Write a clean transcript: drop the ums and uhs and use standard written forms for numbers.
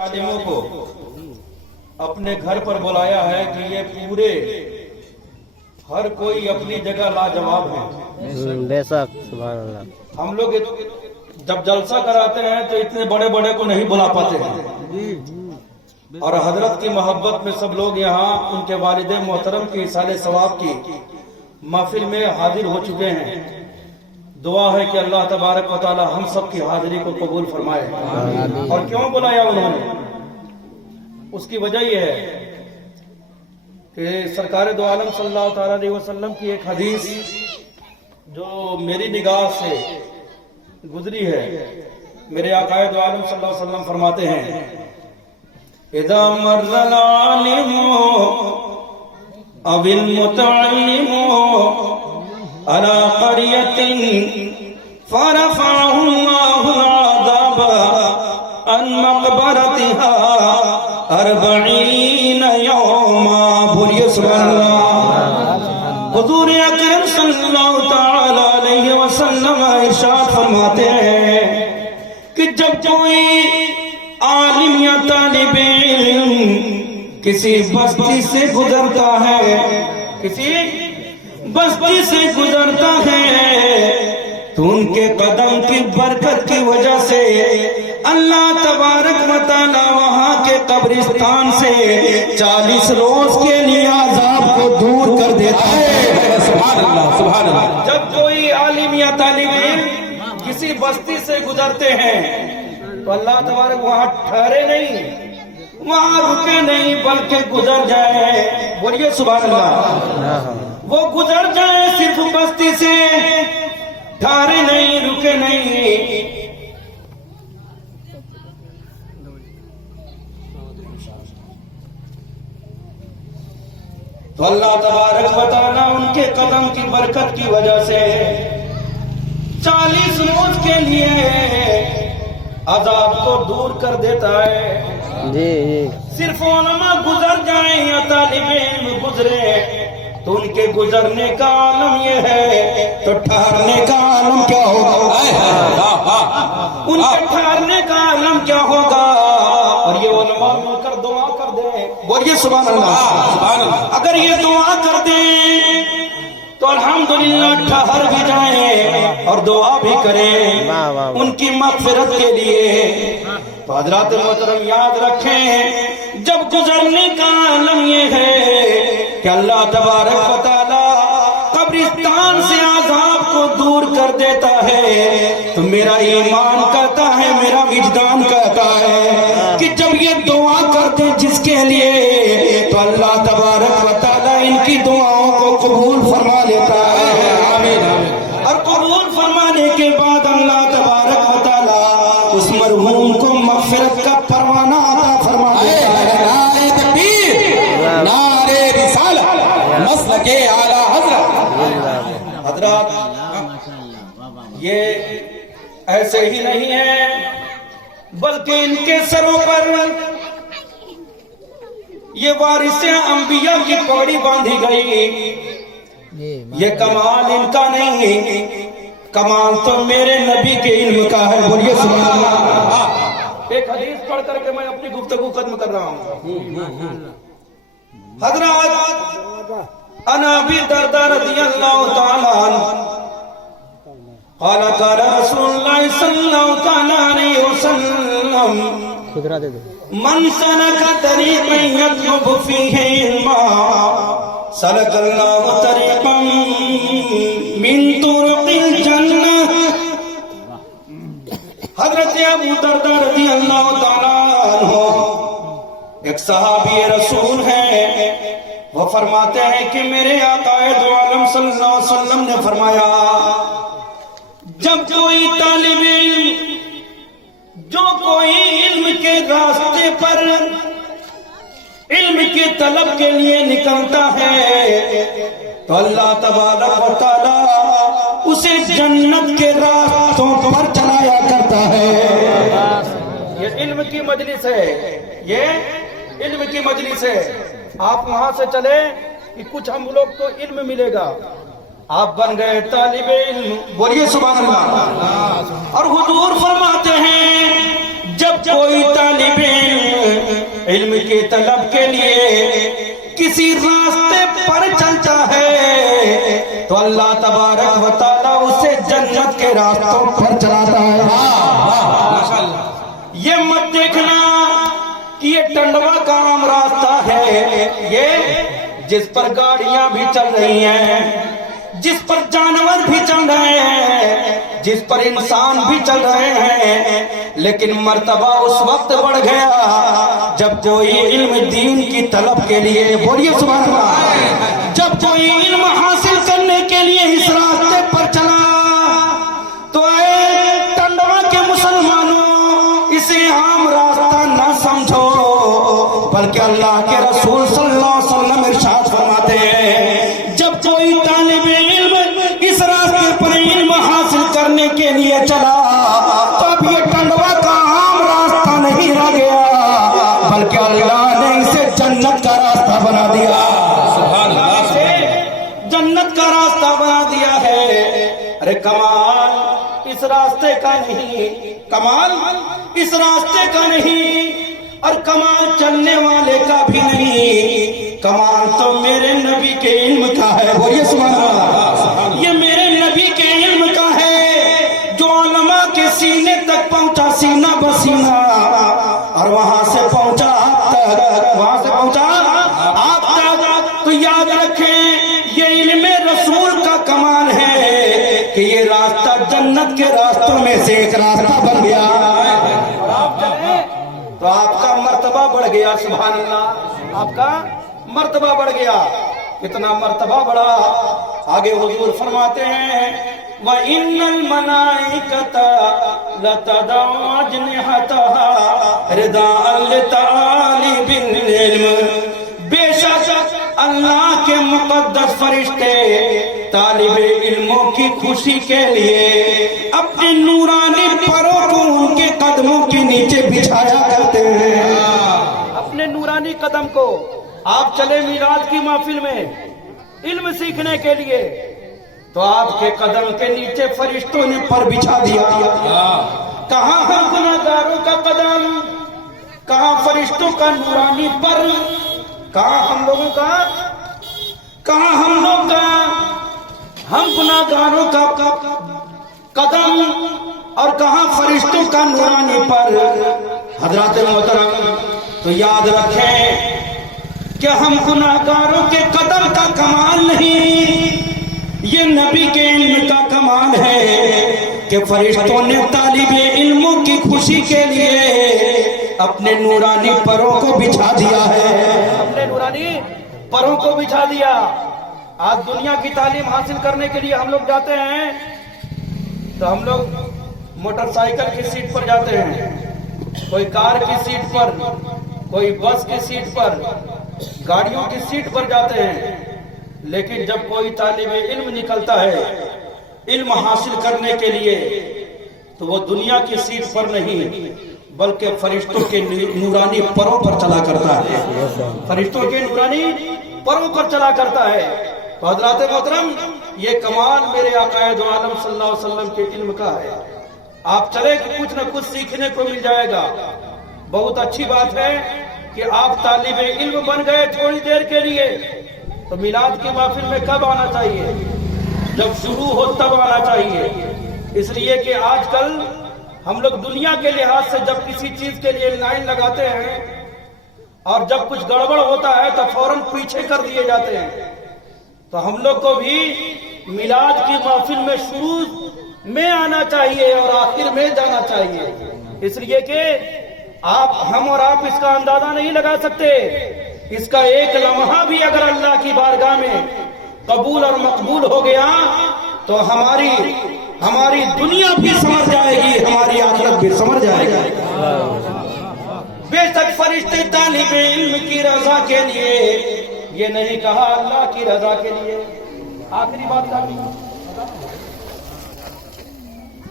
عالموں کو اپنے گھر پر بلایا ہے کہ یہ پورے ہر کوئی اپنی جگہ لاجواب ہے۔ بے شک، سبحان اللہ۔ ہم لوگ جب جلسہ کراتے ہیں تو اتنے بڑے بڑے کو نہیں بلا پاتے ہیں، اور حضرت کی محبت میں سب لوگ یہاں ان کے والد محترم کی ایصال ثواب کی محفل میں حاضر ہو چکے ہیں۔ دعا ہے کہ اللہ تبارک و تعالی ہم سب کی حاضری کو قبول فرمائے۔ اور کیوں بلایا انہوں نے؟ اس کی وجہ یہ ہے کہ سرکار دو عالم صلی اللہ تعالی علیہ وسلم کی ایک حدیث جو میری نگاہ سے گزری ہے، میرے آقا دو عالم صلی اللہ علیہ وسلم فرماتے ہیں: اذا مر العالم او المتعلم على قرية فرفعه الله العذاب عن مقبرتها 40 يوما۔ بولیے سبحان اللہ۔ حضور اکرم صلی اللہ تعالی علیہ وسلم ارشاد فرماتے ہیں کہ جب کوئی عالم یا طالب علم کسی بستی سے گزرتا ہے، کسی بستی سے گزرتا ہے، تو ان کے قدم کی برکت کی وجہ سے اللہ تبارک و تعالی وہاں کے قبرستان سے 40 روز کے لیے عذاب کو دور کر دیتا ہے۔ سبحان اللہ، سبحان اللہ۔ جب کوئی عالم یا طالب علم کسی بستی سے گزرتے ہیں تو اللہ تبارک وہاں ٹھہرے نہیں، وہاں رکے نہیں، بلکہ گزر جائے۔ بولیے سبحان اللہ۔ وہ گزر جائے، صرف بستی سے ٹھہرے نہیں، رکے نہیں، تو اللہ تبارک و تعالیٰ ان کے قدم کی برکت کی وجہ سے 40 روز کے لیے عذاب کو دور کر دیتا ہے۔ جی۔ صرف علماء گزر جائیں یا طالب علم گزرے تو ان کے گزرنے کا عالم یہ ہے، تو ٹھہرنے کا عالم کیا ہوگا؟ ان کے ٹھہرنے کا عالم کیا ہوگا؟ اور یہ علماء مل کر دعا کر دیں، بولیے سبحان اللہ۔ اگر یہ دعا کر دیں تو الحمدللہ ٹھہر بھی جائیں اور دعا بھی کریں ان کی مغفرت کے لیے۔ تو حضرات محترم یاد رکھیں، جب گزرنے کا عالم یہ ہے کہ اللہ تبارک و تعالی قبرستان سے عذاب کو دور کر دیتا ہے، تو میرا ایمان کہتا ہے، میرا وجدان کہتا ہے کہ جب یہ دعا کرتے جس کے لیے، تو اللہ تبارک و تعالی ان کی دعاؤں کو قبول فرما لیتا ہے۔ آمین۔ اور قبول فرمانے کے بعد اللہ تبارک و تعالی اس مرحوم کو مغفرت کا پروانہ عطا فرما دیتا ہے۔ نعرہ تکبیر، نعرہ رسالت، مسلک اعلیٰ حضرت۔ حضرات یہ ایسے ہی نہیں ہے، بلکہ ان کے سروں پر یہ وارث انبیاء کی پگڑی باندھی گئی۔ یہ کمال ان کا نہیں، کمال تو میرے نبی کے علم کا ہے۔ بولیے سبحان اللہ۔ ایک حدیث پڑھ کر کے میں اپنی گفتگو ختم کر رہا ہوں۔ حضرات عن ابی درداء رضی اللہ تعالی عنہ قال قال رسول اللہ صلی اللہ تعالی علیہ وسلم: من سلک طریقا یطلب فیہ علما سلک اللہ طریقا من طرق الجنہ۔ حضرت ابو درداء رضی اللہ تعالی عنہ ایک صحابی رسول ہیں، وہ فرماتے ہیں کہ میرے آقا دو عالم صلی اللہ علیہ وسلم نے فرمایا، جب کوئی طالب علم جو کوئی علم کے راستے پر علم کی طلب کے لیے نکلتا ہے تو اللہ تبارک و تعالی اسے جنت کے راستوں پر چلایا کرتا ہے۔ یہ علم کی مجلس ہے، یہ علم کی مجلس ہے۔ آپ وہاں سے چلے کہ کچھ ہم لوگ کو علم ملے گا، آپ بن گئے طالب علم۔ بولیے سبحان اللہ۔ اور حضور فرماتے ہیں جب کوئی طالب علم علم کے طلب کے لیے کسی راستے پر چلتا ہے تو اللہ تبارک و تعالیٰ اسے جنت کے راستوں پر چلاتا ہے. یہ مت دیکھنا کہ یہ ٹنڈوا کا عام راستہ ہے، یہ جس پر گاڑیاں بھی چل رہی ہیں، جس پر جانور بھی چل رہے ہیں، جس پر انسان بھی چل رہے ہیں. لیکن مرتبہ اس وقت بڑھ گیا جب کوئی علم دین کی طلب کے لیے، بولیے سبحان اللہ، جب کوئی علم حاصل کرنے کے لیے اس راستے پر چلا تو اے ٹنڈوا کے مسلمانوں، اسے عام راستہ نہ سمجھو، بلکہ اللہ کے رسول صلی اللہ علیہ وسلم ارشاد فرماتے ہیں جب کوئی طالب علم اس راستے پر علم حاصل کرنے کے لیے چلا تو اب یہ ٹنڈوا کا عام راستہ نہیں رہ گیا، بلکہ اللہ نے اسے جنت کا راستہ بنا دیا. سبحان اللہ، اسے جنت کا راستہ بنا دیا ہے. ارے کمال اس راستے کا نہیں، کمال اس راستے کا نہیں، اور کمال چلنے والے کا بھی نہیں، کمال تو میرے نبی کے علم کا ہے. بولیے سبحان اللہ، یہ میرے نبی کے علم کا ہے جو علماء کے سینے تک پہنچا، سینہ بسینہ، اور وہاں سے پہنچا آپ تک، وہاں سے پہنچا آپ تک. تو یاد رکھیں یہ علم رسول کا کمال ہے کہ یہ راستہ جنت کے راستوں میں سے ایک راستہ بن گیا، اور آپ چلیں تو آپ کا مرتبہ بڑھ گیا. سبحان اللہ، آپ کا مرتبہ بڑھ گیا. کتنا مرتبہ بڑھا، آگے حضور فرماتے ہیں وَإِنَّ الْمَلَائِكَةَ لَتَضَعُ أَجْنِحَتَهَا رِضَاءً لِطَالِبِ الْعِلْمِ، بے شک اللہ کے مقدس فرشتے طالب علموں کی خوشی کے لیے اپنے نورانی پروں کو ان کے قدموں کے نیچے بچھایا کرتے ہیں. اپنے نورانی قدم کو، آپ چلے میلاد کی محفل میں علم سیکھنے کے لیے تو آپ کے قدم کے نیچے فرشتوں نے پر بچھا دیا. کہاں ہم گناہگاروں کا قدم، کہاں فرشتوں کا نورانی پر، کہاں ہم لوگوں کا، کہاں ہم لوگ کا، ہم گناہگاروں کا قدم، اور کہاں فرشتوں کا نورانی پر. حضرات محترم، تو یاد رکھیں کہ ہم گناہگاروں کے قدم کا کمال نہیں، یہ نبی کے علم کا کمال ہے کہ فرشتوں نے طالب علموں کی خوشی کے لیے اپنے نورانی پروں کو بچھا دیا ہے، اپنے نورانی پروں کو بچھا دیا. آج دنیا کی تعلیم حاصل کرنے کے لیے ہم لوگ جاتے ہیں تو ہم لوگ موٹر سائیکل کی سیٹ پر جاتے ہیں، کوئی کار کی سیٹ پر، کوئی بس کی سیٹ پر، گاڑیوں کی سیٹ پر جاتے ہیں. لیکن جب کوئی طالب علم نکلتا ہے علم حاصل کرنے کے لیے تو وہ دنیا کی سیٹ پر نہیں بلکہ فرشتوں کے نورانی پروں پر چلا کرتا ہے، فرشتوں کے نورانی پروں پر چلا کرتا ہے. تو حضرات محترم، یہ کمال میرے آقا دو عالم صلی اللہ علیہ وسلم کے علم کا ہے. آپ چلے کہ کچھ نہ کچھ سیکھنے کو مل جائے گا. بہت اچھی بات ہے کہ آپ طالب علم بن گئے تھوڑی دیر کے لیے، تو میلاد کی محفل میں کب آنا چاہیے؟ جب شروع ہو تب آنا چاہیے. اس لیے کہ آج کل ہم لوگ دنیا کے لحاظ سے جب کسی چیز کے لیے لائن لگاتے ہیں اور جب کچھ گڑبڑ ہوتا ہے تو فوراً پیچھے کر دیے جاتے ہیں. تو ہم لوگ کو بھی میلاد کی محفل میں شروع میں آنا چاہیے اور آخر میں جانا چاہیے. اس لیے کہ ہم اور آپ اس کا اندازہ نہیں لگا سکتے. اس کا ایک لمحہ بھی اگر اللہ کی بارگاہ میں قبول اور مقبول ہو گیا تو ہماری دنیا بھی سمجھ جائے گی، ہماری آخرت بھی سمجھ جائے گی. بے شک فرشتے طالب علم کی رضا کے لیے، یہ نہیں کہا اللہ کی رضا کے لیے. آخری بات